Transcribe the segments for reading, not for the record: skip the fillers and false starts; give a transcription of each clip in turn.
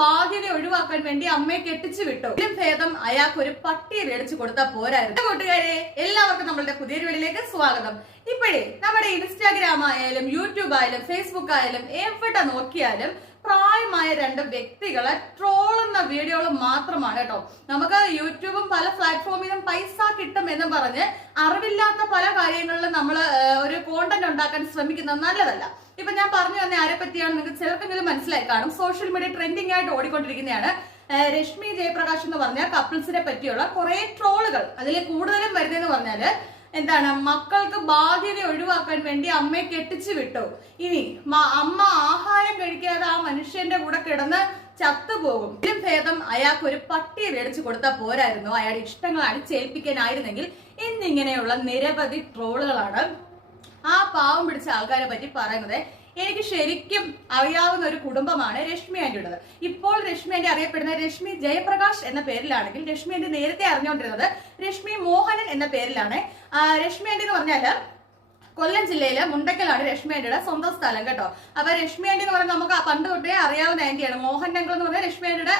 ബാധ്യത ഒഴിവാക്കാൻ വേണ്ടി അമ്മയെ കെട്ടിച്ചു വിട്ടു. ഇതിലും ഭേദം അയാൾക്ക് ഒരു പട്ടിയെ മേടിച്ചു കൊടുത്താൽ പോരായിരുന്നു. കൂട്ടുകാരെ, എല്ലാവർക്കും നമ്മളുടെ പുതിയൊരു വീഡിയോയിലേക്ക് സ്വാഗതം. ഇപ്പോഴേ നമ്മുടെ ഇൻസ്റ്റാഗ്രാം ആയാലും യൂട്യൂബ് ആയാലും ഫേസ്ബുക്ക് ആയാലും എവിടെ നോക്കിയാലും പ്രായമായ രണ്ട് വ്യക്തികളെ ട്രോളുന്ന വീഡിയോകൾ മാത്രമാണ് കേട്ടോ. നമുക്ക് യൂട്യൂബും പല പ്ലാറ്റ്ഫോമിൽ നിന്നും പൈസ കിട്ടും എന്ന് പറഞ്ഞ് അറിവില്ലാത്ത പല കാര്യങ്ങളിലും നമ്മൾ ഒരു കോണ്ടന്റ് ഉണ്ടാക്കാൻ ശ്രമിക്കുന്നത് നല്ലതല്ല. ഇപ്പൊ ഞാൻ പറഞ്ഞു തന്നെ ആരെ പറ്റിയാണ് നിങ്ങൾക്ക് ചിലർക്കെങ്കിലും മനസ്സിലായി കാണും. സോഷ്യൽ മീഡിയ ട്രെൻഡിങ് ആയിട്ട് ഓടിക്കൊണ്ടിരിക്കുന്നതാണ് രശ്മി ജയപ്രകാശ് എന്ന് പറഞ്ഞ കപ്പിൾസിനെ പറ്റിയുള്ള കുറെ ട്രോളുകൾ. അതിൽ കൂടുതലും വരുന്നതെന്ന് പറഞ്ഞാല് എന്താണ്, മക്കൾക്ക് ബാധ്യത ഒഴിവാക്കാൻ വേണ്ടി അമ്മയെ കെട്ടിച്ചു വിട്ടു. ഇനി അമ്മ ആഹാരം കഴിക്കാതെ ആ മനുഷ്യന്റെ കൂടെ കിടന്ന് ചത്തുപോകും. ഇതിലും ഭേദം അയാൾക്ക് ഒരു പട്ടിയെ മേടിച്ചു കൊടുത്താൽ പോരായിരുന്നു, അയാളുടെ ഇഷ്ടങ്ങൾ അടിച്ചേൽപ്പിക്കാനായിരുന്നെങ്കിൽ എന്നിങ്ങനെയുള്ള നിരവധി ട്രോളുകളാണ് ആ പാവം പിടിച്ച ആൾക്കാരെ പറ്റി പറയുന്നത്. എനിക്ക് ശരിക്കും അറിയാവുന്ന ഒരു കുടുംബമാണ് രശ്മി ആന്റിയുടേത്. ഇപ്പോൾ രശ്മി ആന്റി അറിയപ്പെടുന്ന രശ്മി ജയപ്രകാശ് എന്ന പേരിലാണെങ്കിൽ രശ്മി ആന്റി നേരത്തെ അറിഞ്ഞുകൊണ്ടിരുന്നത് രശ്മി മോഹനൻ എന്ന പേരിലാണ്. രശ്മി ആന്റി എന്ന് പറഞ്ഞാല് കൊല്ലം ജില്ലയിലെ മുണ്ടക്കലാണ് രശ്മി ആന്റിയുടെ സ്വന്തം സ്ഥലം കേട്ടോ. അപ്പൊ രശ്മി ആന്റി എന്ന് പറഞ്ഞാൽ നമുക്ക് പണ്ട് തൊട്ടേ അറിയാവുന്ന ആന്റിയാണ്. മോഹൻ അങ്കിൾ എന്ന് പറഞ്ഞാൽ രശ്മി ആന്റിയുടെ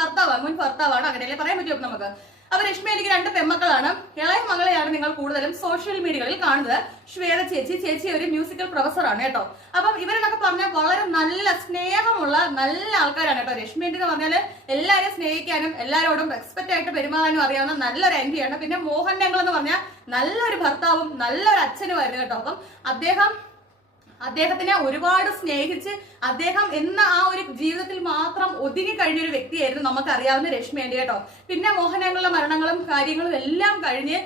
ഭർത്താവാണ്, മുൻ ഭർത്താവാണ്, അങ്ങനെയല്ലേ പറയാൻ പറ്റും നമുക്ക്. അപ്പൊ രശ്മി എനിക്ക് രണ്ട് പെമ്മക്കളാണ്. ഇളയ മകളെയാണ് നിങ്ങൾ കൂടുതലും സോഷ്യൽ മീഡിയകളിൽ കാണുന്നത്, ശ്വേത ചേച്ചി. ചേച്ചി ഒരു മ്യൂസിക്കൽ പ്രൊഫസറാണ് കേട്ടോ. അപ്പം ഇവരെന്നൊക്കെ പറഞ്ഞാൽ വളരെ നല്ല സ്നേഹമുള്ള നല്ല ആൾക്കാരാണ് കേട്ടോ. രശ്മി ആന്റി എന്ന് പറഞ്ഞാല് എല്ലാവരെയും സ്നേഹിക്കാനും എല്ലാവരോടും റെസ്പെക്ട് ആയിട്ട് പെരുമാറാനും അറിയാവുന്ന നല്ലൊരു ആന്റിയാണ്. പിന്നെ മോഹൻ ഞങ്ങൾ എന്ന് പറഞ്ഞാൽ നല്ലൊരു ഭർത്താവും നല്ലൊരു അച്ഛനുമായിരുന്നു കേട്ടോ. അപ്പം അദ്ദേഹത്തിനെ ഒരുപാട് സ്നേഹിച്ച് അദ്ദേഹം എന്ന ആ ഒരു ജീവിതത്തിൽ മാത്രം ഒതുങ്ങി കഴിഞ്ഞൊരു വ്യക്തിയായിരുന്നു നമുക്കറിയാവുന്ന രശ്മി ആന്റി കേട്ടോ. പിന്നെ മോഹനങ്ങളുടെ മരണങ്ങളും കാര്യങ്ങളും എല്ലാം കഴിഞ്ഞ്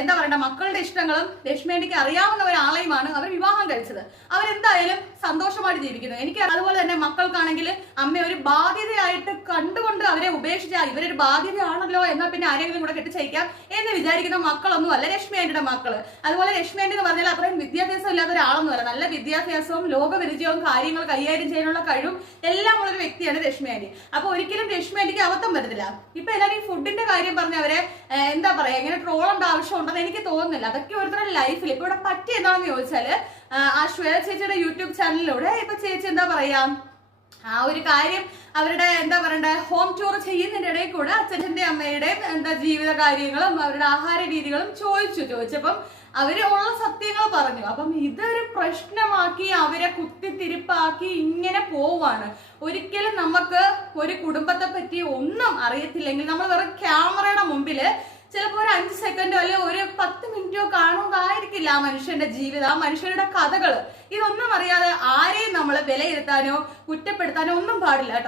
എന്താ പറയണ്ട, മക്കളുടെ ഇഷ്ടങ്ങളും രശ്മി ആന്റിക്ക് അറിയാവുന്ന ഒരാളെയുമാണ് അവർ വിവാഹം കഴിച്ചത്. അവരെന്തായാലും സന്തോഷമായിട്ട് ജീവിക്കുന്നു. എനിക്ക് അതുപോലെ തന്നെ മക്കൾക്കാണെങ്കിൽ അമ്മ ഒരു ബാധ്യതയായിട്ട് കണ്ടുകൊണ്ട് അവരെ ഉപേക്ഷിച്ചാൽ ഇവരൊരു ബാധ്യതയാണല്ലോ, എന്നാൽ പിന്നെ ആരെങ്കിലും കൂടെ കെട്ടിച്ചയക്കാം എന്ന് വിചാരിക്കുന്ന മക്കളൊന്നും അല്ല രശ്മി ആന്റിയുടെ മക്കള്. അതുപോലെ രശ്മി ആന്റി എന്ന് പറഞ്ഞാൽ അത്രയും വിദ്യാഭ്യാസം ഇല്ലാത്ത ഒരാളൊന്നും അല്ല. നല്ല വിദ്യാഭ്യാസവും ലോകപരിചയവും കാര്യങ്ങൾ കൈകാര്യം ചെയ്യാനുള്ള കഴിവും എല്ലാം ഉള്ളൊരു വ്യക്തിയാണ് രശ്മി ആന്റി. അപ്പൊ ഒരിക്കലും രശ്മി ആന്റിക്ക് അബദ്ധം വരുന്നില്ല. ഇപ്പൊ എല്ലാവരും ഈ ഫുഡിന്റെ കാര്യം പറഞ്ഞ് അവരെ എന്താ പറയാ ഇങ്ങനെ ട്രോളുണ്ട് ആവശ്യമുണ്ടെന്ന് എനിക്ക് തോന്നുന്നില്ല. അതൊക്കെ ഓരോരുത്തരുടെ ലൈഫിൽ ഇപ്പൊ ഇവിടെ പറ്റി എന്താണെന്ന് ചോദിച്ചാല് ആ ശ്വേത ചേച്ചിയുടെ യൂട്യൂബ് ചാനലിലൂടെ ഇപ്പൊ ചേച്ചി എന്താ പറയാ ആ ഒരു കാര്യം അവരുടെ എന്താ പറയണ്ടേ ഹോം ടൂർ ചെയ്യുന്നതിന്റെ ഇടയിൽ കൂടെ അച്ഛന്റെ അമ്മയുടെയും എന്താ ജീവിത കാര്യങ്ങളും അവരുടെ ആഹാര രീതികളും ചോദിച്ചപ്പം അവര് ഉള്ള സത്യങ്ങൾ പറഞ്ഞു. അപ്പം ഇതൊരു പ്രശ്നമാക്കി അവരെ കുത്തിത്തിരിപ്പാക്കി ഇങ്ങനെ പോവാണ്. ഒരിക്കലും നമുക്ക് ഒരു കുടുംബത്തെ പറ്റി ഒന്നും അറിയത്തില്ലെങ്കിൽ നമ്മൾ വെറും ക്യാമറയുടെ മുമ്പില് ചിലപ്പോൾ ഒരു 5 സെക്കൻഡോ അല്ലെങ്കിൽ ഒരു 10 മിനിറ്റോ കാണുന്നതായിരിക്കില്ല ആ മനുഷ്യന്റെ ജീവിതം, ആ മനുഷ്യരുടെ കഥകള്. ഇതൊന്നും അറിയാതെ ആരെയും നമ്മൾ വിലയിരുത്താനോ കുറ്റപ്പെടുത്താനോ ഒന്നും പാടില്ല കേട്ടോ.